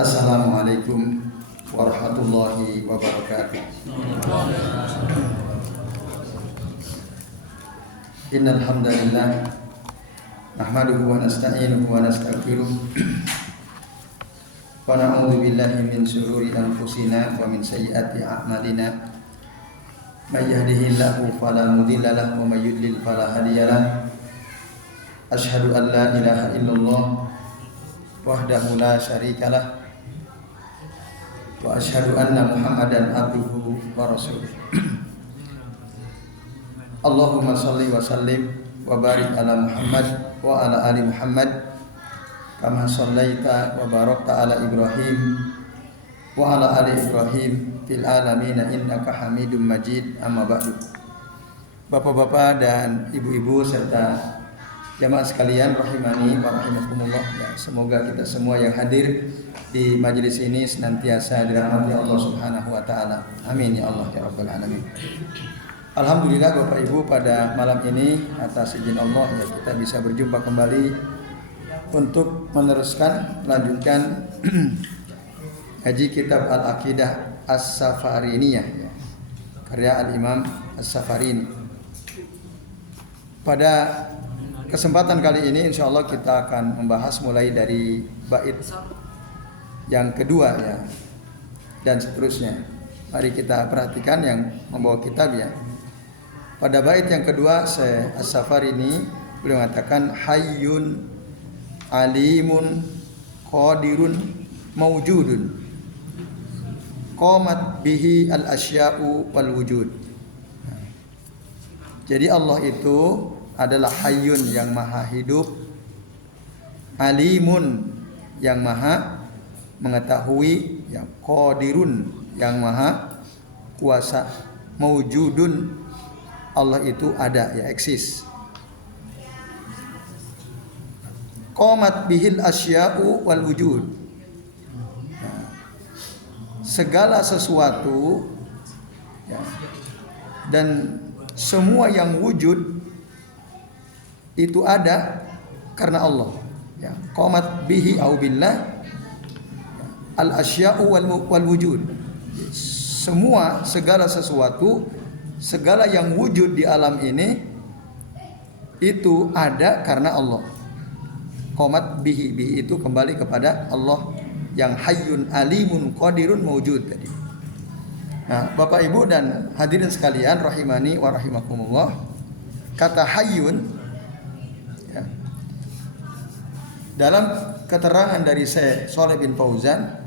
Assalamualaikum warahmatullahi wabarakatuh. Innal hamdalillah nahmaduhu wa nasta'inuhu wa nastaghfiruh wa na'udzu billahi min shururi anfusina wa min sayyiati a'malina. May yahdihillahu fala mudilla lahu wa may yudlil fala hadiya lahu. Asyhadu an la ilaha illallah wahdahu la syarikalah wa asyhadu anna Muhammadan abduhu wa rasuluh. Allahumma shalli wa sallim wa barik ala Muhammad wa ala ali Muhammad kama shallaita wa barakta ala Ibrahim wa ala ali Ibrahim fil alamin innaka Hamidum Majid. Amma ba'du. Bapak-bapak dan ibu-ibu serta jamaah sekalian rahimani wa rahimakumullah, ya, semoga kita semua yang hadir di majelis ini senantiasa dirahmati Allah Subhanahu wa taala. Amin ya Allah ya rabbal alamin. Alhamdulillah Bapak Ibu, pada malam ini atas izin Allah ya kita bisa berjumpa kembali untuk melanjutkan ngaji kitab Al-Aqidah As-Safariniyah ya, karya Al-Imam As-Safarini. Pada kesempatan kali ini insya Allah kita akan membahas mulai dari bait yang kedua ya, dan seterusnya. Mari kita perhatikan yang membawa kitab ya. Pada bait yang kedua Syekh As-Safarini beliau mengatakan hayyun alimun qadirun mawjudun qamat bihi al-asya'u wal wujud. Jadi Allah itu adalah hayyun yang maha hidup, alimun yang maha mengetahui, yang qadirun yang maha kuasa, mawjudun Allah itu ada ya, eksis. Qamat bihil asya'u wal wujud. Segala sesuatu ya, dan semua yang wujud itu ada karena Allah ya. Qamat bihi au billah al asya'u wal wujud. Semua, segala sesuatu, segala yang wujud di alam ini itu ada karena Allah. Qamat bihi, bihi itu kembali kepada Allah yang hayyun alimun qadirun mawjud tadi. Nah, Bapak Ibu dan hadirin sekalian rahimani wa rahimakumullah, kata hayyun ya, dalam keterangan dari Syekh Shalih bin Fauzan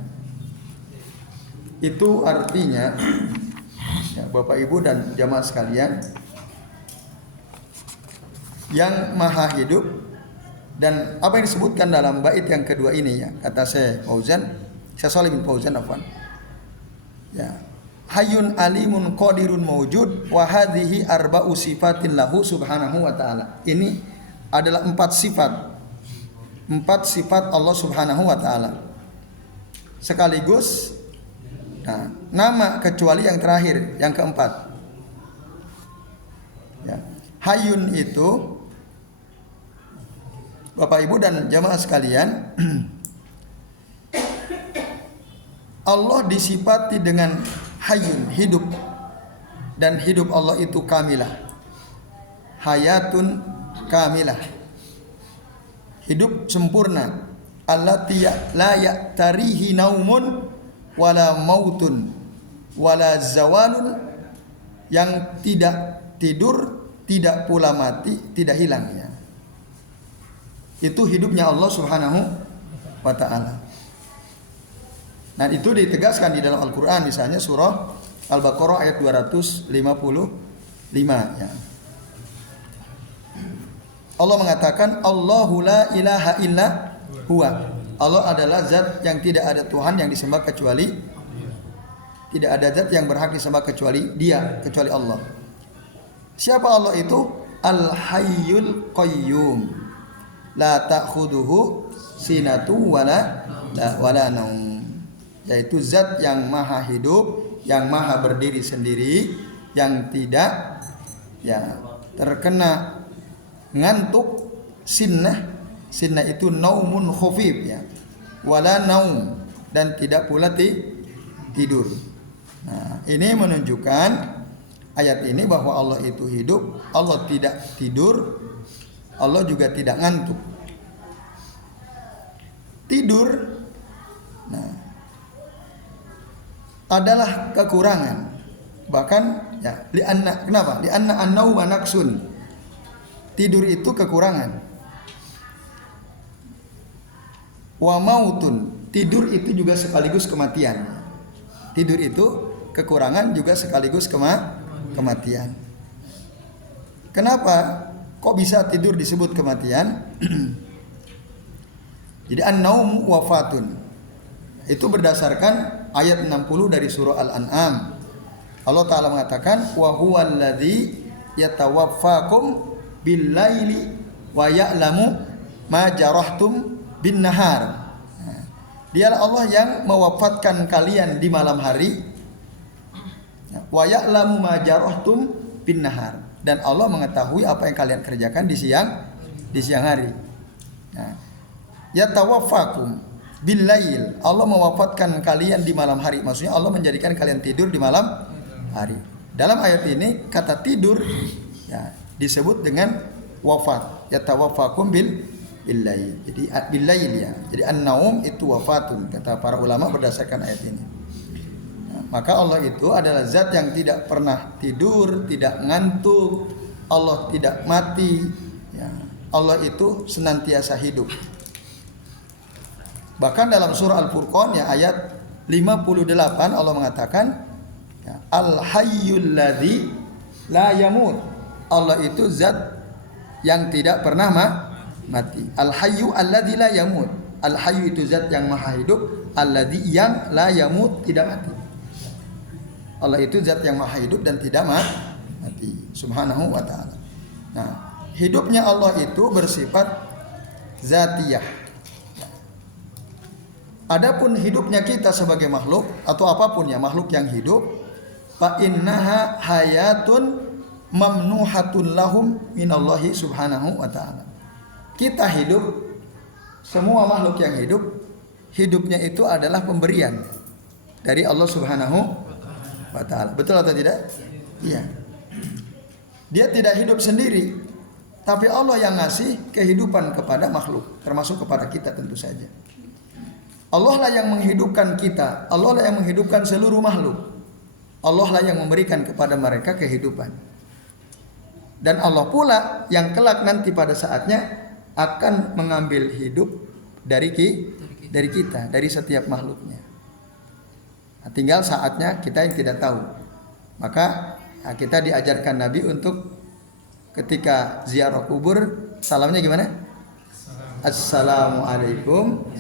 itu artinya ya, Bapak Ibu dan jamaah sekalian, yang maha hidup. Dan apa yang disebutkan dalam bait yang kedua ini ya, kata Syekh Shalih bin Fauzan ya, hayyun alimun qadirun mawjud wa hadhihi arba'u sifatin lahu subhanahu wa ta'ala. Ini adalah 4 sifat Allah subhanahu wa ta'ala sekaligus. Nah, nama kecuali yang terakhir, yang keempat ya. Hayyun itu Bapak Ibu dan jamaah sekalian, Allah disifati dengan hayyun, hidup, dan hidup Allah itu kamilah, hayatun kamilah, hidup sempurna, allati la ya'tarihi naumun wala mautun wala zawalun, yang tidak tidur, tidak pula mati, tidak hilang ya. Itu hidupnya Allah Subhanahu wa ta'ala. Nah, itu ditegaskan di dalam Al-Qur'an, misalnya surah Al-Baqarah ayat 255 ya. Allah mengatakan Allahu la ilaha illa huwa. Allah adalah zat yang tidak ada Tuhan yang disembah kecuali, tidak ada zat yang berhak disembah kecuali Dia, kecuali Allah. Siapa Allah itu? Al-Hayyul Qayyum. La ta'khuduhu sinatu wala naum. Yaitu zat yang maha hidup, yang maha berdiri sendiri, yang tidak ya terkena ngantuk, sinnah itu naumun khufif ya, wala naum, dan tidak pula tidur. Nah, ini menunjukkan ayat ini bahwa Allah itu hidup, Allah tidak tidur, Allah juga tidak ngantuk. Tidur adalah kekurangan. Bahkan ya, kenapa? Li'anna an-naum naqsun. Tidur itu kekurangan. Wa mautun. Tidur itu juga sekaligus kematian. Tidur itu kekurangan juga sekaligus kematian. Kenapa? Kok bisa tidur disebut kematian? Jadi an-naum wafatun. Itu berdasarkan ayat 60 dari surah Al-An'am. Allah Ta'ala mengatakan wa huwal ladzi yatawaffakum bil laili wa ya'lamu ma jarahtum bin nahar. Dialah Allah yang mewafatkan kalian di malam hari. Wa ya'lamu ma jarahtum bin nahar. Dan Allah mengetahui apa yang kalian kerjakan di siang hari. Nah, yatawaffakum bil lail. Allah mewafatkan kalian di malam hari. Maksudnya Allah menjadikan kalian tidur di malam hari. Dalam ayat ini kata tidur ya, disebut dengan wafat. Yatawaffakum bil lail. Jadi bil lail ya. Jadi an-naum itu wafatun kata para ulama berdasarkan ayat ini. Nah, maka Allah itu adalah zat yang tidak pernah tidur, tidak ngantuk. Allah tidak mati ya. Allah itu senantiasa hidup. Bahkan dalam surah Al-Furqan ya ayat 58 Allah mengatakan ya, Al-Hayyul ladzi la yamut. Allah itu zat yang tidak pernah mati. Al-Hayyu alladzi la yamut. Al-Hayyu itu zat yang maha hidup, alladzi yang la yamut, tidak mati. Allah itu zat yang maha hidup dan tidak mati. Subhanahu wa ta'ala. Nah, hidupnya Allah itu bersifat zatiyah. Adapun hidupnya kita sebagai makhluk atau apapun ya makhluk yang hidup, fa innaha hayatun mamnuhatun lahum minallahi subhanahu wa ta'ala. Kita hidup, semua makhluk yang hidup, hidupnya itu adalah pemberian dari Allah subhanahu wa ta'ala. Betul atau tidak? Iya. Dia tidak hidup sendiri, tapi Allah yang ngasih kehidupan kepada makhluk, termasuk kepada kita tentu saja. Allah lah yang menghidupkan kita. Allah lah yang menghidupkan seluruh makhluk. Allah lah yang memberikan kepada mereka kehidupan. Dan Allah pula yang kelak nanti pada saatnya akan mengambil hidup dari kita, dari setiap makhluknya. Nah, tinggal saatnya kita yang tidak tahu. Maka kita diajarkan Nabi untuk ketika ziarah kubur salamnya gimana? Assalamualaikum.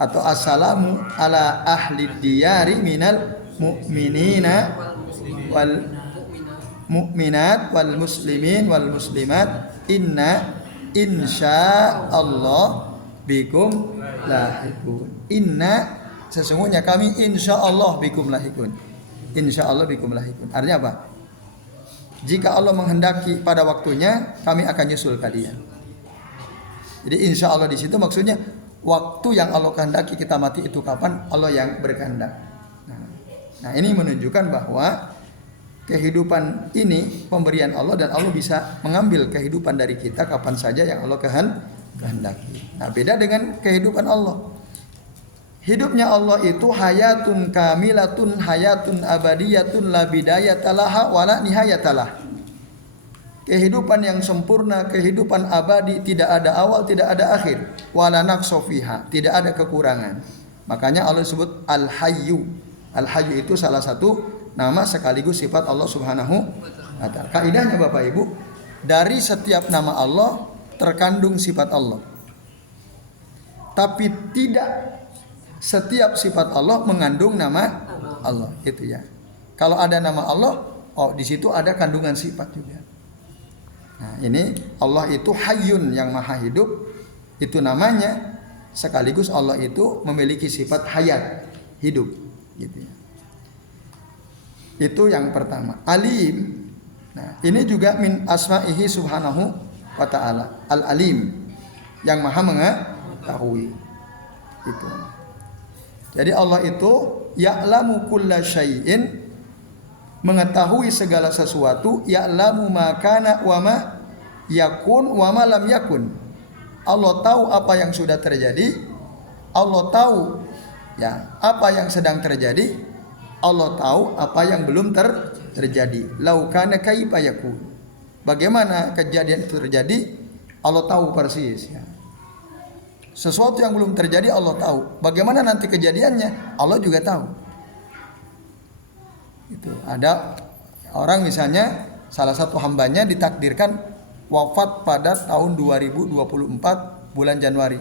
Atau assalamu ala ahli diyari minal mu'minina wal mu'minat wal muslimin wal muslimat inna insyaallah bikum lahikun. Inna sesungguhnya kami insyaallah bikum lahikun. Insyaallah bikum lahikun. Artinya apa? Jika Allah menghendaki pada waktunya kami akan nyusul kalian. Jadi insya Allah di situ maksudnya waktu yang Allah kehendaki kita mati itu kapan? Allah yang berkehendak. Nah ini menunjukkan bahwa kehidupan ini pemberian Allah dan Allah bisa mengambil kehidupan dari kita kapan saja yang Allah kehendaki. Nah beda dengan kehidupan Allah. Hidupnya Allah itu hayatun kamilatun, hayatun abadiyatun, la bidayatalaha wala nihayatalah. Kehidupan yang sempurna, kehidupan abadi, tidak ada awal, tidak ada akhir. Wala naqsa fiha, tidak ada kekurangan. Makanya Allah sebut Al-Hayyu. Al-Hayyu itu salah satu nama sekaligus sifat Allah Subhanahu wa ta'ala. Kaidahnya Bapak Ibu, dari setiap nama Allah terkandung sifat Allah. Tapi tidak setiap sifat Allah mengandung nama Allah, itu ya. Kalau ada nama Allah, oh di situ ada kandungan sifat juga. Nah, ini Allah itu Hayyun yang maha hidup, itu namanya, sekaligus Allah itu memiliki sifat hayat, hidup, gitu ya. Itu yang pertama. Alim. Nah, ini juga min asma'ihi subhanahu wa ta'ala. Al-alim, yang maha mengetahui. Itu. Jadi Allah itu ya'lamu kulla syai'in, mengetahui segala sesuatu, ya'lamu ma kana wa ma yakun wa ma lam yakun. Allah tahu apa yang sudah terjadi, Allah tahu ya apa yang sedang terjadi, Allah tahu apa yang belum terjadi. Lau kana kaifa yakun. Bagaimana kejadian itu terjadi, Allah tahu persis ya. Sesuatu yang belum terjadi Allah tahu. Bagaimana nanti kejadiannya, Allah juga tahu. Itu ada orang misalnya salah satu hambanya ditakdirkan wafat pada tahun 2024 bulan Januari.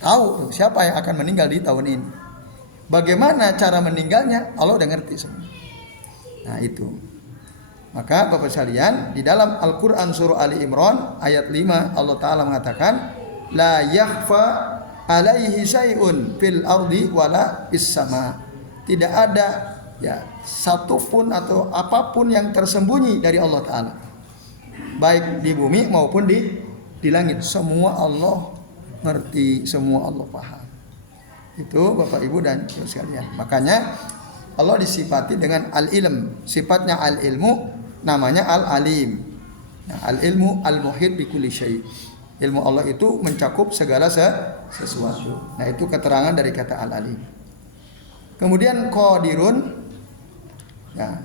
Tahu siapa yang akan meninggal di tahun ini. Bagaimana cara meninggalnya, Allah udah ngerti semua. Nah itu. Maka Bapak sekalian, di dalam Al-Quran surah Ali Imran ayat 5 Allah Ta'ala mengatakan, la yakhfa alaihi syai'un fil ardi wala fis sama. Tidak ada ya satupun atau apapun yang tersembunyi dari Allah Ta'ala, baik di bumi maupun di langit. Semua Allah ngerti, semua Allah paham. Itu Bapak Ibu dan Ibu sekalian. Makanya Allah disifati dengan al-ilm. Sifatnya al-ilmu, namanya al-alim. Nah, al-ilmu al-muhit bi kulli syai'. Ilmu Allah itu mencakup segala sesuatu. Nah, itu keterangan dari kata al-alim. Kemudian qadirun. Nah,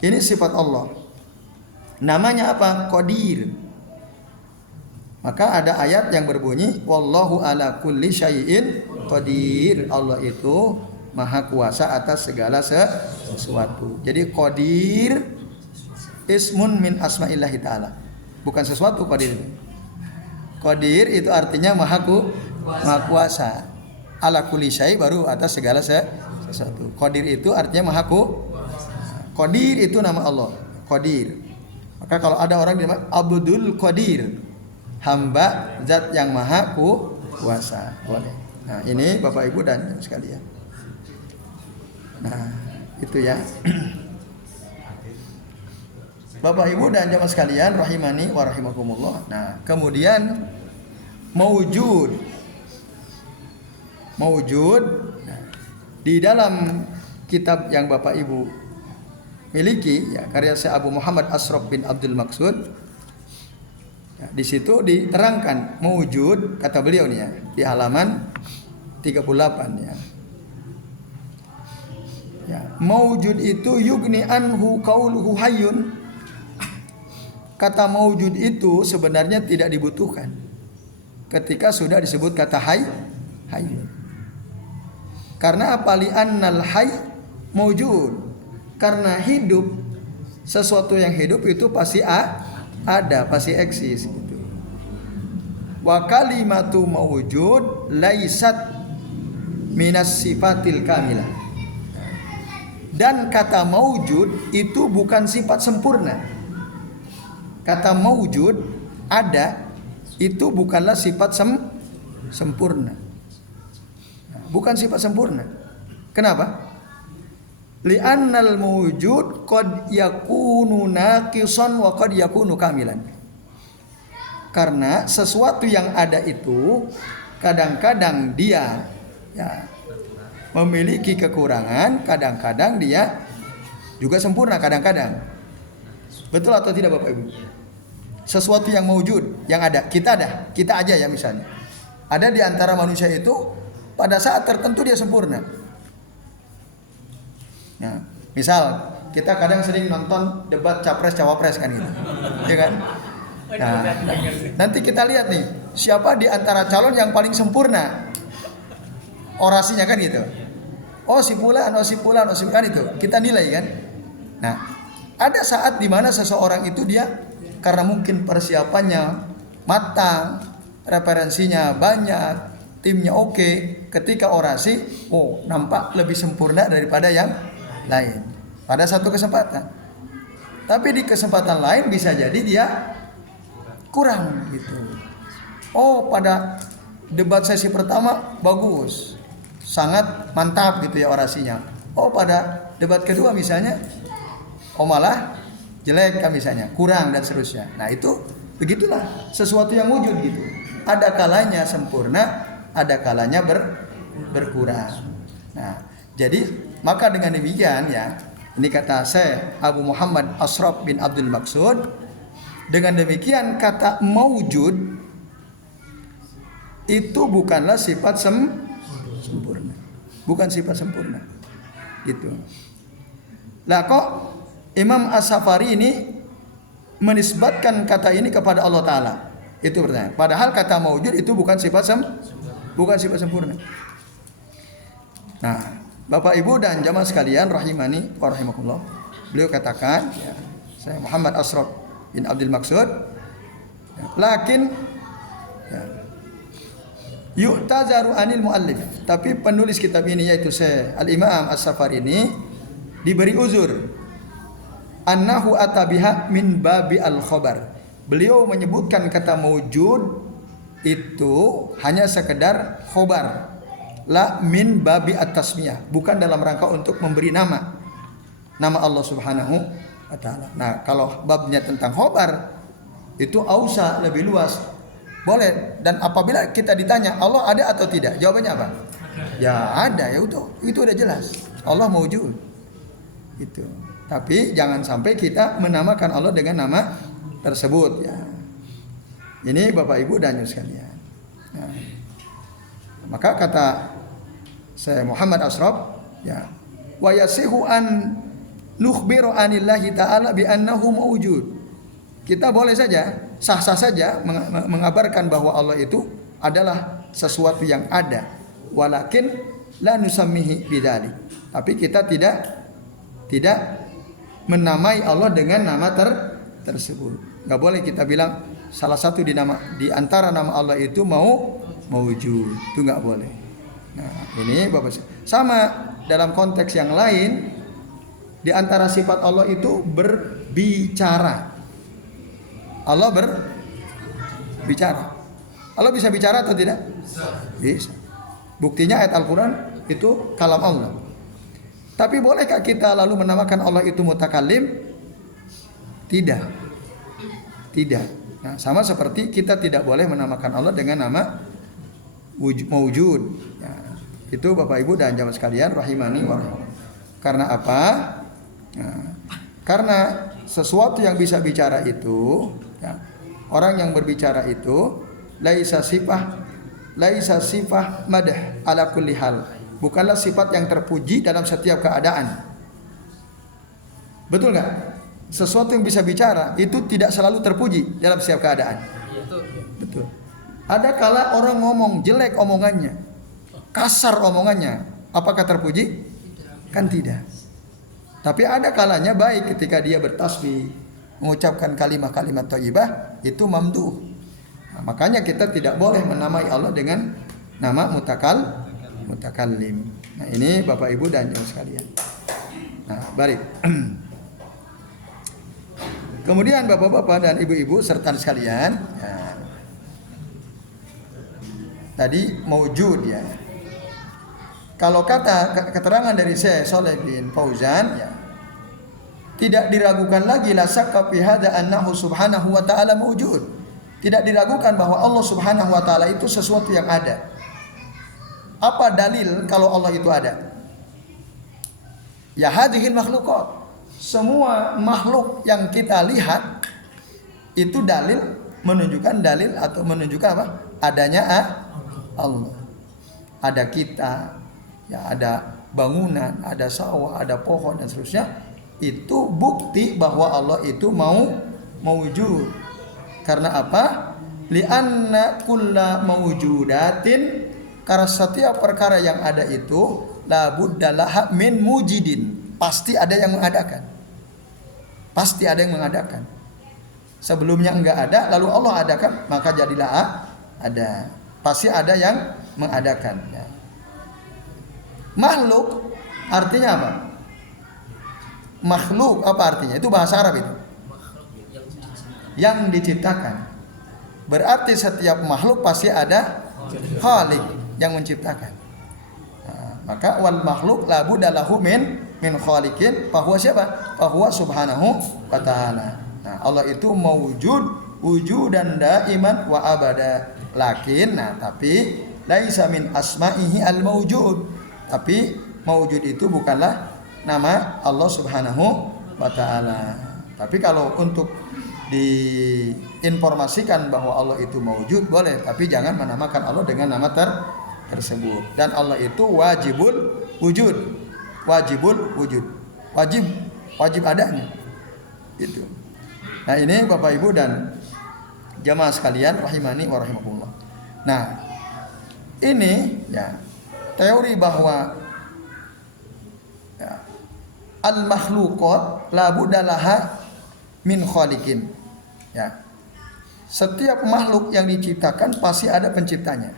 ini sifat Allah. Namanya apa? Qadir. Maka ada ayat yang berbunyi wallahu ala kulli syai'in qadir. Allah itu maha kuasa atas segala sesuatu. Jadi qadir ismun min asma'illahi ta'ala. Bukan sesuatu qadir. Qadir itu artinya maha kuasa. Ala kulli syai' baru atas segala sesuatu. Qadir itu artinya maha kuasa. Qadir itu nama Allah. Qadir. Maka kalau ada orang dinamakan Abdul Qadir, hamba zat yang maha kuasa, boleh. Nah, ini Bapak Ibu dan sekalian. Nah, itu ya. Bapak Ibu dan jamaah sekalian rahimani wa rahimakumullah. Nah, kemudian maujud. Nah, di dalam kitab yang Bapak Ibu miliki ya, karya Syekh Abu Muhammad Ashraf bin Abdul Maksud. Ya, di situ diterangkan maujud, kata beliau nih ya, di halaman 38 ya. Ya, maujud itu yugni anhu qauluhu hayyun. Kata maujud itu sebenarnya tidak dibutuhkan ketika sudah disebut kata hayyun. Karena apa? Li'annal hayy maujud. Karena hidup, sesuatu yang hidup itu pasti ada, pasti eksis gitu. Wa kalimatu maujud laisat minas sifatil kamilah. Dan kata maujud itu bukan sifat sempurna. Kata maujud ada itu bukanlah sifat sempurna. Bukan sifat sempurna. Kenapa? Li'annal mawjud qad yakunu naqisan wa qad yakunu kamilan. Karena sesuatu yang ada itu kadang-kadang dia ya memiliki kekurangan, kadang-kadang dia juga sempurna kadang-kadang. Betul atau tidak Bapak Ibu? Sesuatu yang mawjud, yang ada, kita aja ya misalnya. Ada di antara manusia itu pada saat tertentu dia sempurna. Nah, misal kita kadang sering nonton debat capres cawapres kan gitu, ya kan? Nah, nanti kita lihat nih siapa di antara calon yang paling sempurna orasinya kan gitu. Oh si fulan kan itu kita nilai kan. Nah, ada saat di mana seseorang itu dia karena mungkin persiapannya matang, referensinya banyak, timnya oke, ketika orasi, oh nampak lebih sempurna daripada yang lain pada satu kesempatan. Tapi di kesempatan lain bisa jadi dia kurang gitu. Oh pada debat sesi pertama bagus, sangat mantap gitu ya orasinya. Oh pada debat kedua misalnya, oh malah jelek kan misalnya, kurang dan seterusnya. Nah itu begitulah sesuatu yang wujud gitu. Ada kalanya sempurna, ada kalanya berkurang. Nah, jadi maka dengan demikian ya, ini kata saya Abu Muhammad Ashraf bin Abdul Maksud, dengan demikian kata maujud itu bukanlah sifat sempurna. Bukan sifat sempurna. Gitu. Lah kok Imam As-Safari ini menisbatkan kata ini kepada Allah Ta'ala? Itu pertanyaan. Padahal kata maujud itu bukan sifat sempurna. Nah, Bapak Ibu dan jamaah sekalian rahimani wa rahimakumullah. Beliau katakan, ya, saya Muhammad Ashraf bin Abdul Maksud, ya, lakin ya, yu'tazaru anil muallif. Tapi penulis kitab ini yaitu saya Al-Imam As-Safari ini diberi uzur. Annahu atabiha min babi al-khabar. Beliau menyebutkan kata maujud itu hanya sekedar khobar. La min babi at-tasmiyah, bukan dalam rangka untuk memberi nama Allah Subhanahu wa taala. Nah, kalau babnya tentang khobar itu ausa, lebih luas. Boleh. Dan apabila kita ditanya Allah ada atau tidak, jawabannya apa? Ya ada, ya itu udah jelas. Allah maujud. Itu. Tapi jangan sampai kita menamakan Allah dengan nama tersebut ya. Ini Bapak Ibu dan sekalian. Nah, maka kata saya Muhammad Ashraf ya, wa yasihu an nukhbiru anillahi ta'ala bi annahu maujud. Kita boleh saja, sah-sah saja mengabarkan bahwa Allah itu adalah sesuatu yang ada. Walakin la nusammihi bidzalik. Tapi kita tidak menamai Allah dengan nama tersebut. Enggak boleh kita bilang salah satu di antara nama Allah itu maujud. Itu enggak boleh. Nah, ini Bapak sama dalam konteks yang lain, di antara sifat Allah itu berbicara. Allah berbicara. Allah bisa bicara atau tidak? Bisa. Buktinya ayat Al-Quran itu kalam Allah. Tapi bolehkah kita lalu menamakan Allah itu mutakallim? Tidak. Nah, sama seperti kita tidak boleh menamakan Allah dengan nama maujud. Ya, itu Bapak Ibu dan jamaah sekalian rahimani wa rahimakumullah. Karena apa? Nah, karena sesuatu yang bisa bicara itu, ya, orang yang berbicara itu laisa sifah madah ala kulli hal. Bukanlah sifat yang terpuji dalam setiap keadaan. Betul nggak? Sesuatu yang bisa bicara itu tidak selalu terpuji dalam setiap keadaan. Betul. Ada kala orang ngomong jelek omongannya, kasar omongannya, apakah terpuji? Kan tidak. Tapi ada kalanya baik ketika dia bertasbih, mengucapkan kalimat-kalimat thayyibah, itu mamduh. Nah, makanya kita tidak boleh menamai Allah dengan nama mutakallim. Nah, ini Bapak Ibu dan Ibu sekalian. Nah, baik. Kemudian Bapak-bapak dan Ibu-ibu serta sekalian, ya, tadi maujud ya. Kalau keterangan dari Syekh Shalih bin Fauzan ya, tidak diragukan lagi la syakka fi hadza annahu subhanahu wa ta'ala maujud. Tidak diragukan bahwa Allah Subhanahu wa taala itu sesuatu yang ada. Apa dalil kalau Allah itu ada? Ya hadhil makhluqat. Semua makhluk yang kita lihat itu menunjukkan apa? Adanya Allah. Ada kita, ya ada bangunan, ada sawah, ada pohon dan seterusnya. Itu bukti bahwa Allah itu maujud. Karena apa? Li'anna kulla mawjudatin, karena setiap perkara yang ada itu la budda laha min mujidin. Pasti ada yang mengadakan. Pasti ada yang mengadakan. Sebelumnya enggak ada, lalu Allah adakan, maka jadilah ada. Pasti ada yang mengadakan. Ya. Makhluk artinya apa? Makhluk apa artinya? Itu bahasa Arab itu. Yang diciptakan. Berarti setiap makhluk pasti ada khaliq yang menciptakan. Nah, maka wal makhluk la budda lahu min khaliqin, bahwa siapa? Bahwa subhanahu wa ta'ala. Nah, Allah itu mawujud wujudan daiman wa abada. Lakin, nah tapi laisa min asma'ihi al-mawjud. Tapi mawjud itu bukanlah nama Allah Subhanahu wa taala. Tapi kalau untuk diinformasikan bahwa Allah itu mawjud boleh, tapi jangan menamakan Allah dengan nama tersebut. Dan Allah itu wajibul wujud. Wajibul wujud. Wajib adanya. Gitu. Nah, ini Bapak Ibu dan jamaah sekalian rahimani wa rahimakumullah. Nah, ini ya teori bahwa ya, al-makhluqat la budalaha min khaliqin. Ya. Setiap makhluk yang diciptakan pasti ada penciptanya.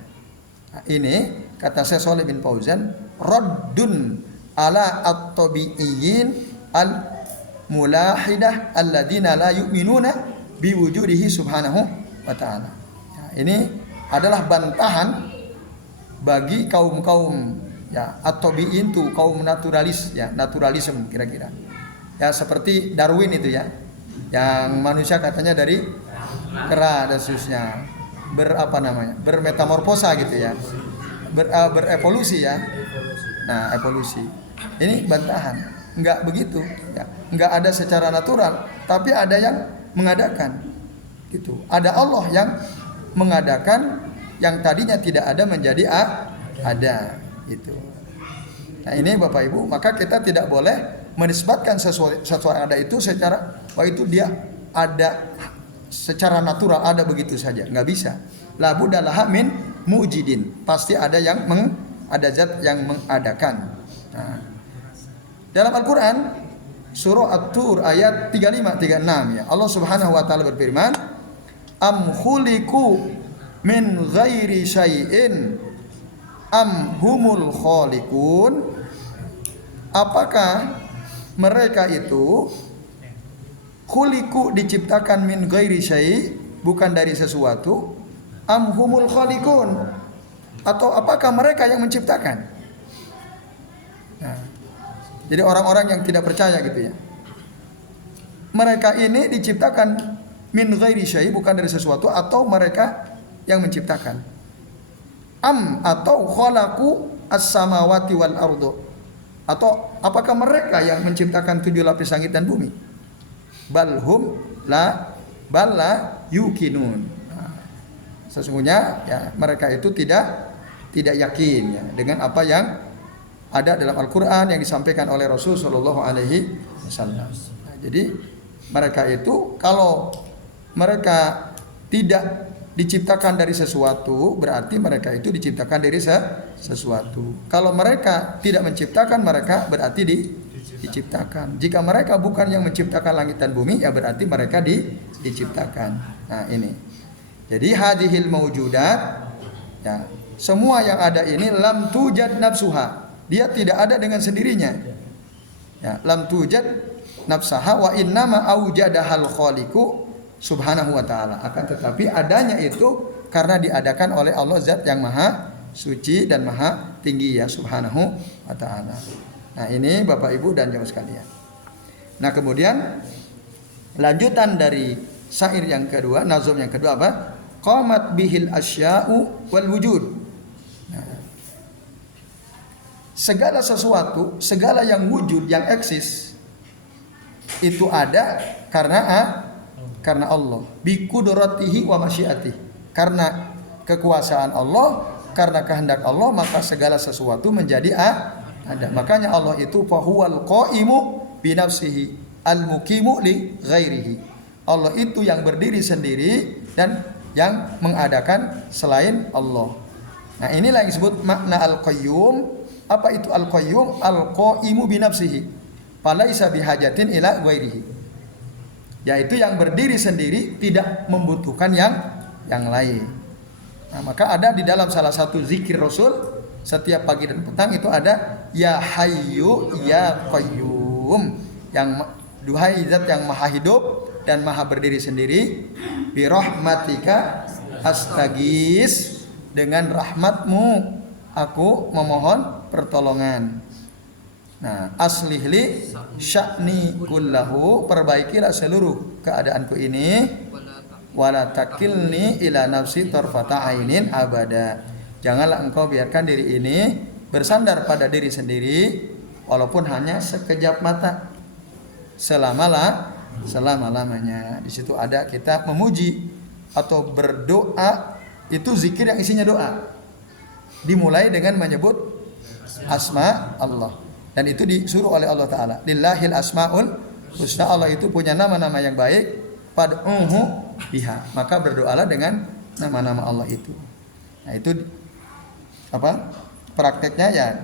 Nah, ini kata Syekh Shalih bin Fauzan, raddun ala at-tabi'iyyin al-mulahidah alladziina la yu'minuna biwujudihi subhanahu wa ta'ala. Ya, ini adalah bantahan bagi kaum-kaum ya at-tabi'in itu kaum naturalis ya, naturalisme kira-kira. Ya seperti Darwin itu ya. Yang manusia katanya dari kera dan seterusnya. Bermetamorfosa gitu ya. Berevolusi ya. Nah, evolusi. Ini bantahan. Enggak begitu ya. Enggak ada secara natural, tapi ada yang mengadakan. Gitu. Ada Allah yang mengadakan yang tadinya tidak ada menjadi ada gitu. Nah, ini Bapak Ibu, maka kita tidak boleh menisbatkan sesuatu yang ada itu secara itu dia ada secara natural, ada begitu saja, nggak bisa. La budalaha min mujidin, pasti ada yang ada zat yang mengadakan. Nah, dalam Al-Qur'an surah At-Tur ayat 35-36 ya, Allah Subhanahu wa taala berfirman, am khuliqu min ghairi syai'in am humul khaliqun. Apakah mereka itu khuliqu diciptakan min ghairi syai' bukan dari sesuatu, am humul khaliqun atau apakah mereka yang menciptakan? Nah, jadi orang-orang yang tidak percaya gitu ya. Mereka ini diciptakan min ghairi syai' bukan dari sesuatu atau mereka yang menciptakan. Am atau khalaqu as-samawati wal ardu, atau apakah mereka yang menciptakan 7 lapis langit dan bumi? Balhum la balla yukinun. Nah, sesungguhnya ya mereka itu tidak yakin ya dengan apa yang ada dalam Al-Qur'an yang disampaikan oleh Rasul sallallahu alaihi wasallam. Nah, jadi mereka itu kalau mereka tidak diciptakan dari sesuatu, berarti mereka itu diciptakan dari sesuatu. Kalau mereka tidak menciptakan, mereka berarti diciptakan. Jika mereka bukan yang menciptakan langit dan bumi, ya berarti mereka diciptakan. Nah, ini. Jadi hadhil mawjudat ya, semua yang ada ini lam tujad nafsuha. Dia tidak ada dengan sendirinya. Ya, lam tujad nafsaha wa innama aujadahal khaliqu subhanahu wa ta'ala. Akan tetapi adanya itu karena diadakan oleh Allah zat yang maha suci dan maha tinggi ya, subhanahu wa ta'ala. Nah, ini Bapak Ibu dan jamaah sekalian. Nah, kemudian lanjutan dari syair yang kedua, nazum yang kedua apa? Qamat bihil asya'u wal wujud. Nah, segala sesuatu, segala yang wujud, yang eksis itu ada karena Allah, bi qudratihi wa masyiatihi. Karena kekuasaan Allah, karena kehendak Allah, maka segala sesuatu menjadi ada. Makanya Allah itu fahuwal qaimu bi nafsihi al-muqimu li ghairihi. Allah itu yang berdiri sendiri dan yang mengadakan selain Allah. Nah, inilah yang disebut makna al-qayyum. Apa itu al-qayyum? Al-qaimu bi nafsihi falaisa bihajatin ila ghairihi. Yaitu yang berdiri sendiri, tidak membutuhkan yang lain. Nah, maka ada di dalam salah satu zikir Rasul setiap pagi dan petang itu ada ya hayyu ya qayyum, yang duhai zat yang maha hidup dan maha berdiri sendiri, bi rahmatika astagis, dengan rahmatmu aku memohon pertolongan. Nah, aslihli sya'ni kullahu, perbaikilah seluruh keadaanku ini, wala takilni ila nafsi tarfata ainin abada, Janganlah engkau biarkan diri ini bersandar pada diri sendiri walaupun hanya sekejap mata selama-lamanya. Di situ ada kita memuji atau berdoa, itu zikir yang isinya doa. Dimulai dengan menyebut asma Allah, dan itu disuruh oleh Allah Ta'ala. Lillahil asmaul husna, Allah itu punya nama-nama yang baik, fad'uhu biha, maka berdoalah dengan nama-nama Allah itu. Nah itu prakteknya ya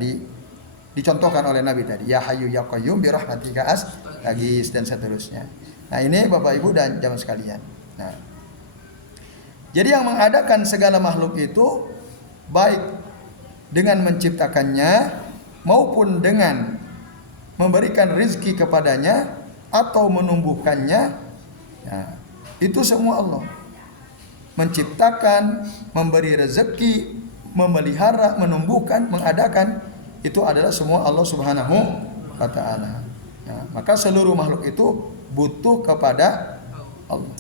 dicontohkan oleh Nabi tadi, ya hayyu ya qayyum bi rahmatika astaghits, dan seterusnya. Nah ini Bapak Ibu dan jamaah sekalian. Nah, jadi yang mengadakan segala makhluk itu baik dengan menciptakannya maupun dengan memberikan rizki kepadanya atau menumbuhkannya, ya, itu semua Allah. Menciptakan, memberi rezeki, memelihara, menumbuhkan, mengadakan, itu adalah semua Allah Subhanahu wa Ta'ala. Ya, maka seluruh makhluk itu butuh kepada Allah,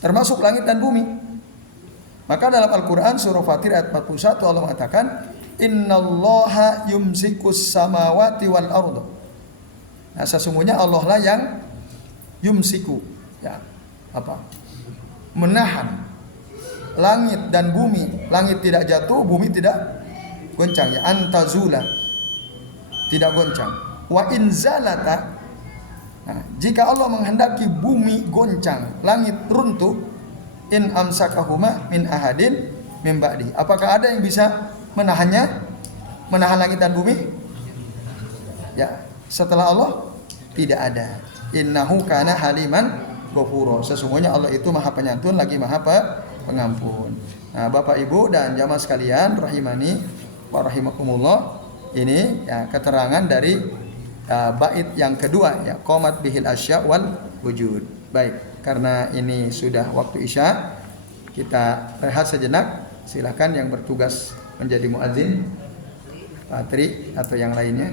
termasuk langit dan bumi. Maka dalam Al-Quran surah Fatir ayat 41 Allah mengatakan, innallaha yumsikus samawati wal arda. Nah, sesungguhnya Allah lah yang yumsiku, ya, menahan langit dan bumi. Langit tidak jatuh, bumi tidak goncang, ya, antazula, tidak goncang. Wa inzalata, nah, jika Allah menghendaki bumi goncang, langit runtuh, in amsakahuma min ahadin min ba'di, apakah ada yang bisa menahannya, menahan langit dan bumi? Ya, setelah Allah tidak ada. Innahu kana haliman ghafura, sesungguhnya Allah itu Maha Penyantun lagi Maha Pengampun. Nah, Bapak Ibu dan jamaah sekalian rahimani wa rahimakumullah, ini ya keterangan dari bait yang kedua, ya, qomat bihil asya wal wujud. Baik, karena ini sudah waktu Isya, kita rehat sejenak. Silakan yang bertugas menjadi muadzin, Pak Tri atau yang lainnya.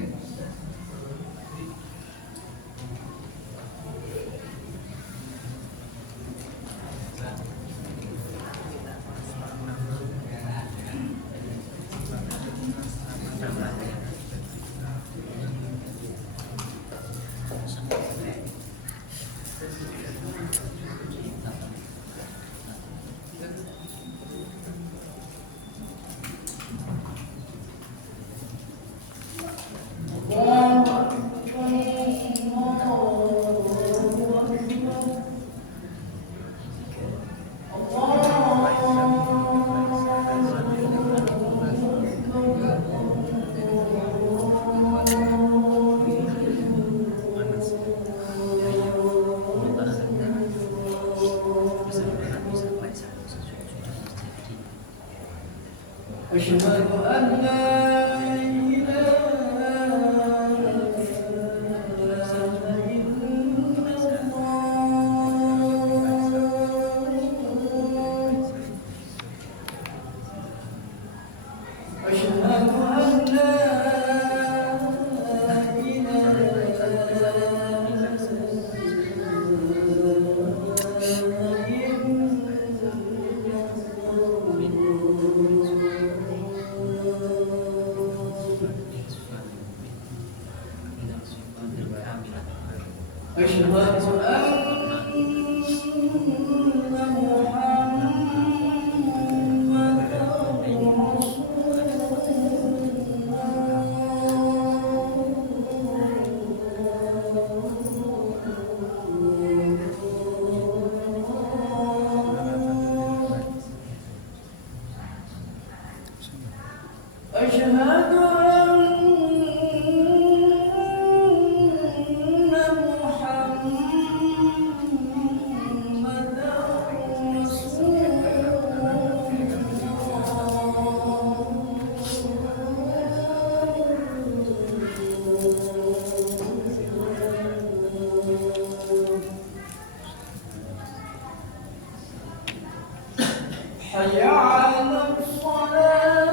حي على الصلاة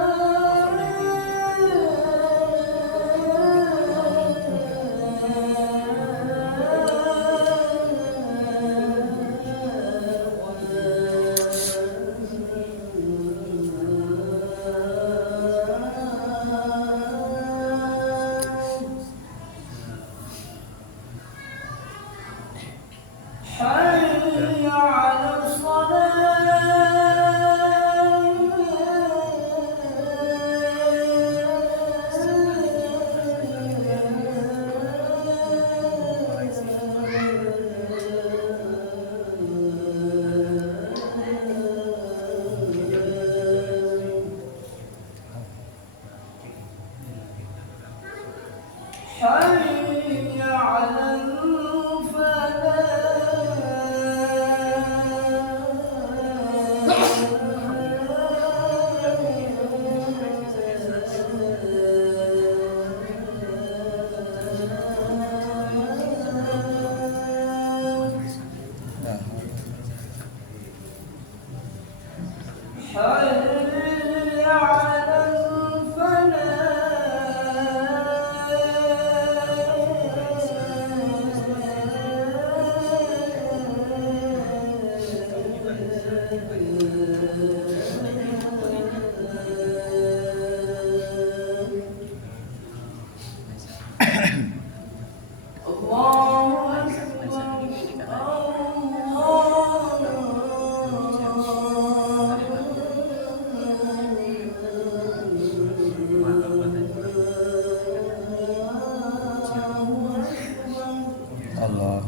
Allah.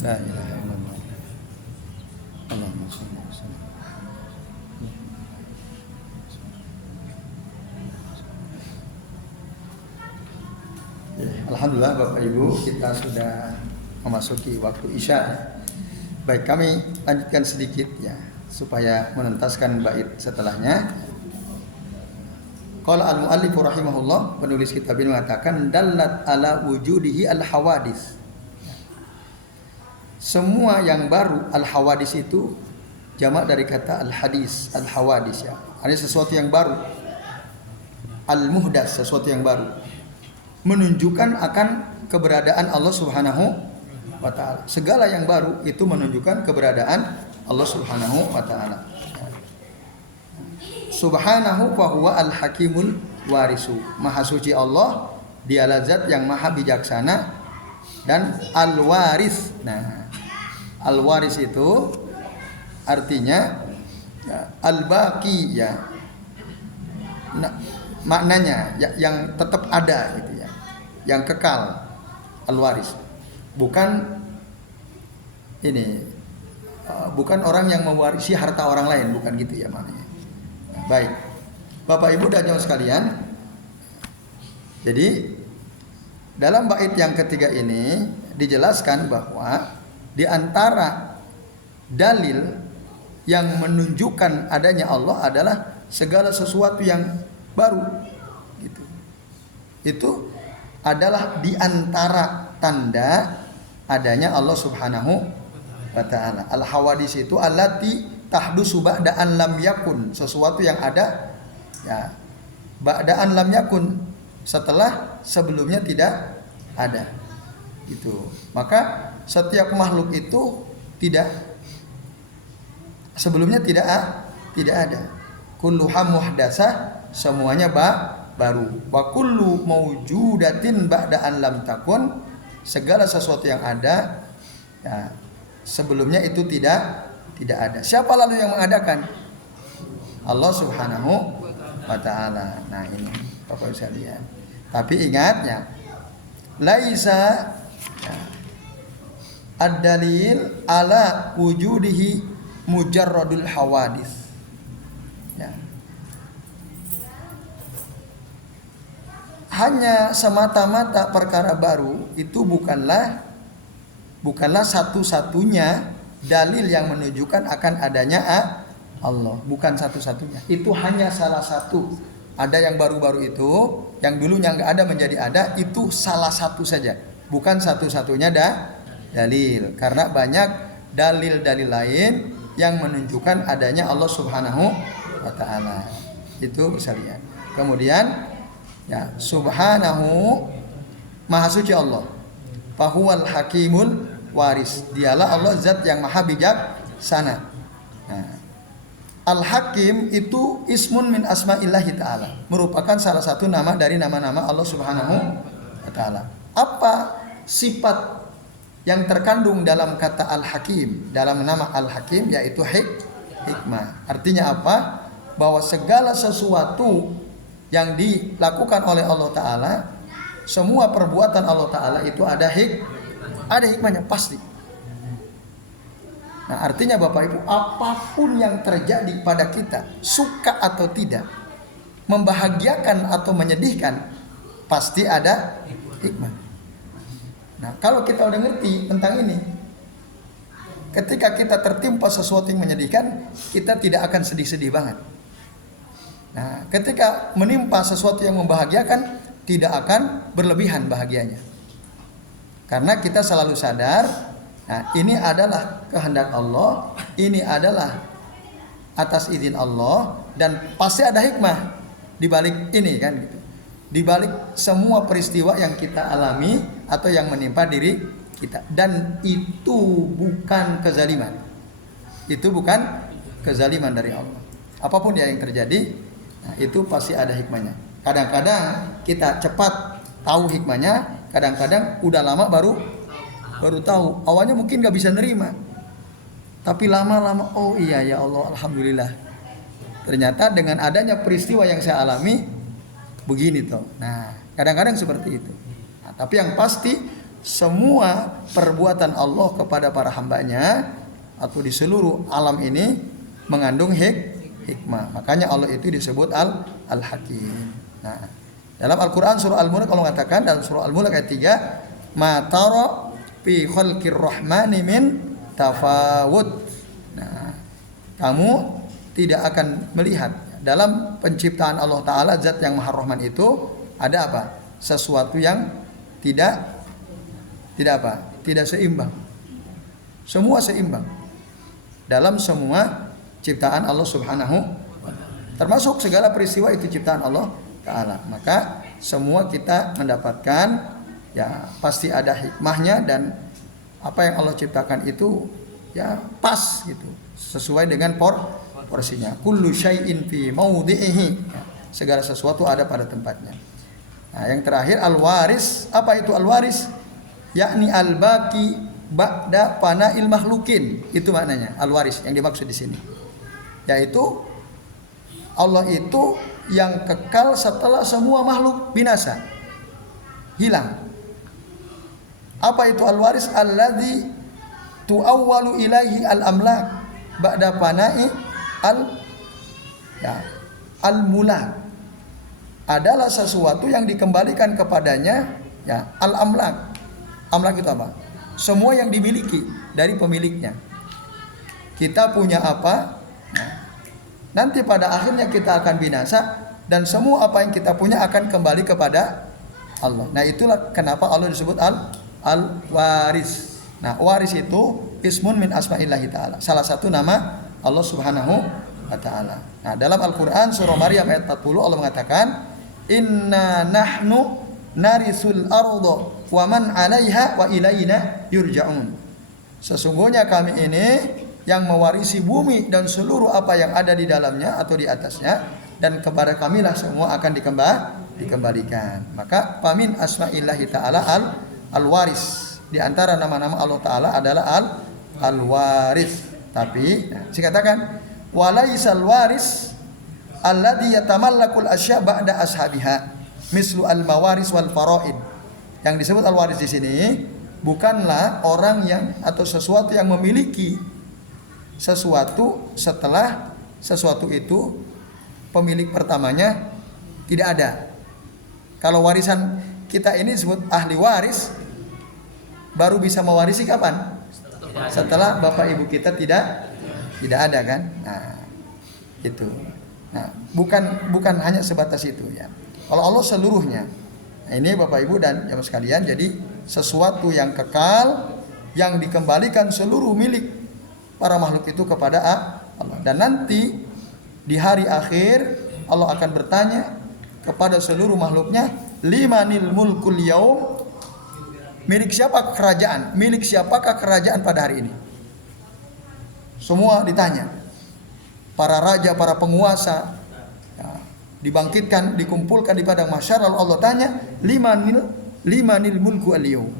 La ilaha illallah. Allahumma shalli wa sallim. Alhamdulillah Bapak Ibu, kita sudah memasuki waktu Isya. Baik, kami lanjutkan sedikit ya supaya menuntaskan bait setelahnya. Qala al-muallif rahimahullah, penulis kitab ini mengatakan dallat ala wujudihi al-hawadis. Semua yang baru, al-hawadis itu jamak dari kata al-hadis, al-hawadis ya. Ada sesuatu yang baru. Al-muhdas, sesuatu yang baru. Menunjukkan akan keberadaan Allah Subhanahu wa taala. Segala yang baru itu menunjukkan keberadaan Allah Subhanahu wa taala. Subhanahu wa huwa al-hakimul warisu. Maha suci Allah, dialah zat yang maha bijaksana dan al-waris. Nah, al-waris itu artinya ya, al-baqi ya. Nah, maknanya ya, yang tetap ada gitu ya. Yang kekal, al-waris. Bukan ini bukan orang yang mewarisi harta orang lain, bukan gitu ya maknanya. Nah, baik. Bapak Ibu dan jemaah sekalian. Jadi dalam bait yang ketiga ini dijelaskan bahwa di antara dalil yang menunjukkan adanya Allah adalah segala sesuatu yang baru gitu. Itu adalah di antara tanda adanya Allah Subhanahu wa taala. Al-hawadis itu allati tahdusu ba'da an lam yakun, sesuatu yang ada ya ba'da an lam yakun, setelah sebelumnya tidak ada. Gitu. Maka setiap makhluk itu tidak sebelumnya tidak ada. Kulluha muhdasah, semuanya baru. Wa kullu maujudatin ba'da an lam takun, segala sesuatu yang ada ya sebelumnya itu tidak ada. Siapa lalu yang mengadakan? Allah Subhanahu wa taala. Nah, ini Bapak bisa lihat. Tapi ingat ya, laisa ya, ad-dalil ala wujudihi mujarradul hawadis. Ya. Hanya semata-mata perkara baru itu bukanlah satu-satunya dalil yang menunjukkan akan adanya Allah, bukan satu-satunya. Itu hanya salah satu. Ada yang baru-baru itu, yang dulunya nggak ada menjadi ada, itu salah satu saja, bukan satu-satunya dalil. Karena banyak dalil-dalil lain yang menunjukkan adanya Allah Subhanahu wa taala. Itu bisa lihat. Kemudian ya, Subhanahu, maha suci Allah. Fahuwal hakimul waris. Dialah Allah zat yang maha bijaksana. Nah, Al-Hakim itu ismun min asma'illahi ta'ala, merupakan salah satu nama dari nama-nama Allah Subhanahu wa ta'ala. Apa sifat yang terkandung dalam kata Al-Hakim, dalam nama Al-Hakim, yaitu hikmah. Artinya apa? Bahwa segala sesuatu yang dilakukan oleh Allah Ta'ala, semua perbuatan Allah Ta'ala itu ada hikmahnya pasti. Nah, artinya Bapak Ibu, apapun yang terjadi pada kita, suka atau tidak, membahagiakan atau menyedihkan, pasti ada hikmah. Nah, kalau kita udah ngerti tentang ini, ketika kita tertimpa sesuatu yang menyedihkan, kita tidak akan sedih-sedih banget. Nah, ketika menimpa sesuatu yang membahagiakan, tidak akan berlebihan bahagianya. Karena kita selalu sadar, nah ini adalah kehendak Allah, ini adalah atas izin Allah, dan pasti ada hikmah di balik ini kan gitu. Di balik semua peristiwa yang kita alami atau yang menimpa diri kita, dan itu bukan kezaliman. Itu bukan kezaliman dari Allah. Apapun yang terjadi, nah, itu pasti ada hikmahnya. Kadang-kadang kita cepat tahu hikmahnya, kadang-kadang udah lama baru tahu. Awalnya mungkin gak bisa nerima, tapi lama-lama, oh iya ya Allah, alhamdulillah. Ternyata dengan adanya peristiwa yang saya alami begini toh. Nah, kadang-kadang seperti itu. Nah, tapi yang pasti semua perbuatan Allah kepada para hambanya atau di seluruh alam ini mengandung hikmah. Makanya Allah itu disebut Al-Hakim. Nah, dalam Al-Quran surah Al-Mulk kalau mengatakan dalam surah Al-Mulk ayat 3, ma tara fi khalqir rahmani min tafawut. Nah, kamu tidak akan melihat dalam penciptaan Allah Ta'ala, zat yang Maha Rahman itu ada apa? Sesuatu yang tidak seimbang. Semua seimbang dalam semua ciptaan Allah Subhanahu wa Ta'ala. Termasuk segala peristiwa itu ciptaan Allah Ta'ala. Maka semua kita mendapatkan ya pasti ada hikmahnya, dan apa yang Allah ciptakan itu ya pas gitu, sesuai dengan porsinya. Kullu syai'in fi maudhi'ihi. Ya, segala sesuatu ada pada tempatnya. Nah, yang terakhir al-waris. Apa itu al-waris? Yakni al-baqi ba'da pana'il makhlukin. Itu maknanya al-waris yang dimaksud di sini. Yaitu Allah itu yang kekal setelah semua makhluk binasa, hilang. Apa itu al-waris? Alladzi tu'awwalu ilaihi al-amlak ba'da pana'i al-mulak. Adalah sesuatu yang dikembalikan kepadanya ya al-amlak. Amlak itu apa? Semua yang dimiliki dari pemiliknya. Kita punya apa? Nah, nanti pada akhirnya kita akan binasa, dan semua apa yang kita punya akan kembali kepada Allah. Nah, itulah kenapa Allah disebut al-waris. Nah, waris itu ismun min asma'illahi ta'ala, salah satu nama Allah Subhanahu wa ta'ala. Nah, dalam Al-Qur'an surah Maryam ayat 40 Allah mengatakan, inna nahnu narisul arda wa man 'alaiha wa ilaina yurja'un. Sesungguhnya kami ini yang mewarisi bumi dan seluruh apa yang ada di dalamnya atau di atasnya, dan kepada kamilah semua akan dikembalikan. Maka pamin asma'illahi ta'ala al-waris. Di antara nama-nama Allah Ta'ala adalah al-waris. Tapi dikatakan walaisal waris alladhi yatamallakul asya ba'da ashabiha mislu al-mawaris wal faraid. Yang disebut al-waris di sini bukanlah orang yang atau sesuatu yang memiliki sesuatu setelah sesuatu itu pemilik pertamanya tidak ada. Kalau warisan kita ini disebut ahli waris, baru bisa mewarisi kapan? Setelah bapak ibu kita tidak ada kan? Nah, itu. Nah, bukan hanya sebatas itu ya. Kalau Allah seluruhnya. Nah, ini bapak ibu dan jamaah sekalian, jadi sesuatu yang kekal yang dikembalikan seluruh milik para makhluk itu kepada Allah. Dan nanti di hari akhir Allah akan bertanya kepada seluruh makhluknya, limanil mulkul yaum. Milik siapa kerajaan? Milik siapakah kerajaan pada hari ini? Semua ditanya. Para raja, para penguasa ya, dibangkitkan, dikumpulkan di padang mahsyar, lalu Allah tanya, limanil mulku al-yaum.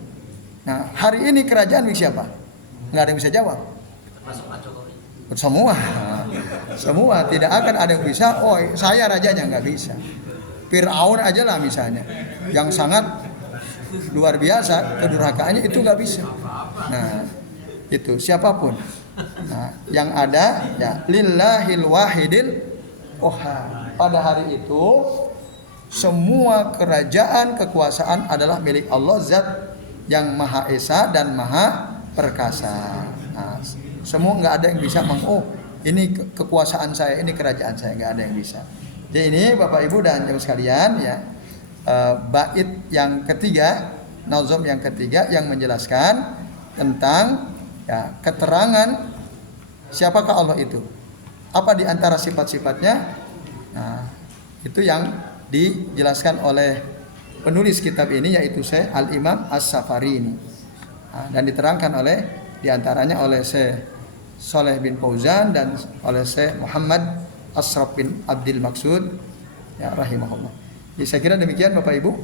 Nah, hari ini kerajaan milik siapa? Enggak ada yang bisa jawab. Termasuk Pak Jokowi. Semua tidak akan ada yang bisa. Oh, saya rajanya, nggak bisa. Fir'aun aja lah misalnya, yang sangat luar biasa kedurhakaannya, itu nggak bisa. Nah, itu siapapun. Nah, yang ada ya lillahil wahidil qahhar. Pada hari itu semua kerajaan kekuasaan adalah milik Allah, zat yang Maha Esa dan Maha Perkasa. Nah, semua nggak ada yang bisa ini kekuasaan saya, ini kerajaan saya, nggak ada yang bisa. Jadi ini Bapak Ibu dan jemaah sekalian ya, bait yang ketiga, nazom yang ketiga yang menjelaskan tentang ya keterangan siapakah Allah itu. Apa di antara sifat-sifatnya? Nah, itu yang dijelaskan oleh penulis kitab ini yaitu Syekh Al-Imam As-Safari ini. Nah, dan diterangkan oleh diantaranya oleh Syekh Shalih bin Fauzan dan oleh Syekh Muhammad Ashraf bin Abdul Maksud ya rahimahullah. Jadi saya kira demikian Bapak Ibu.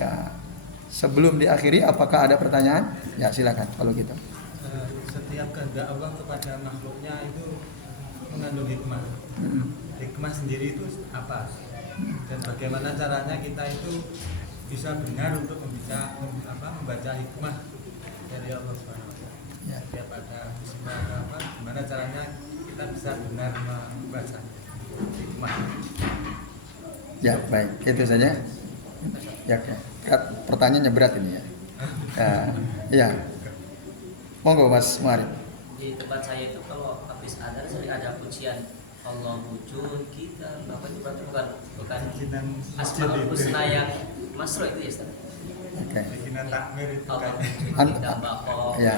Ya, sebelum diakhiri apakah ada pertanyaan? Ya silakan kalau gitu. Setiap kehendak Allah kepada makhluknya itu mengandung hikmah. Hikmah sendiri itu apa? Dan bagaimana caranya kita itu bisa benar untuk membaca hikmah dari Allah Subhanahu wa taala. Ya. Setiap ada musibah atau apa, gimana caranya kita bisa benar membaca hikmah. Ya, baik. Itu saja. Ya, pertanyaannya berat ini ya. Ya. Monggo Mas Mari. Di tempat saya itu kalau habis adzan sering ada pujian Allah wujud kita, apa itu berarti bukan Asmaul Husna yang masro itu ya Ustaz. Oke. Bikinan takmir itu kan. Ya.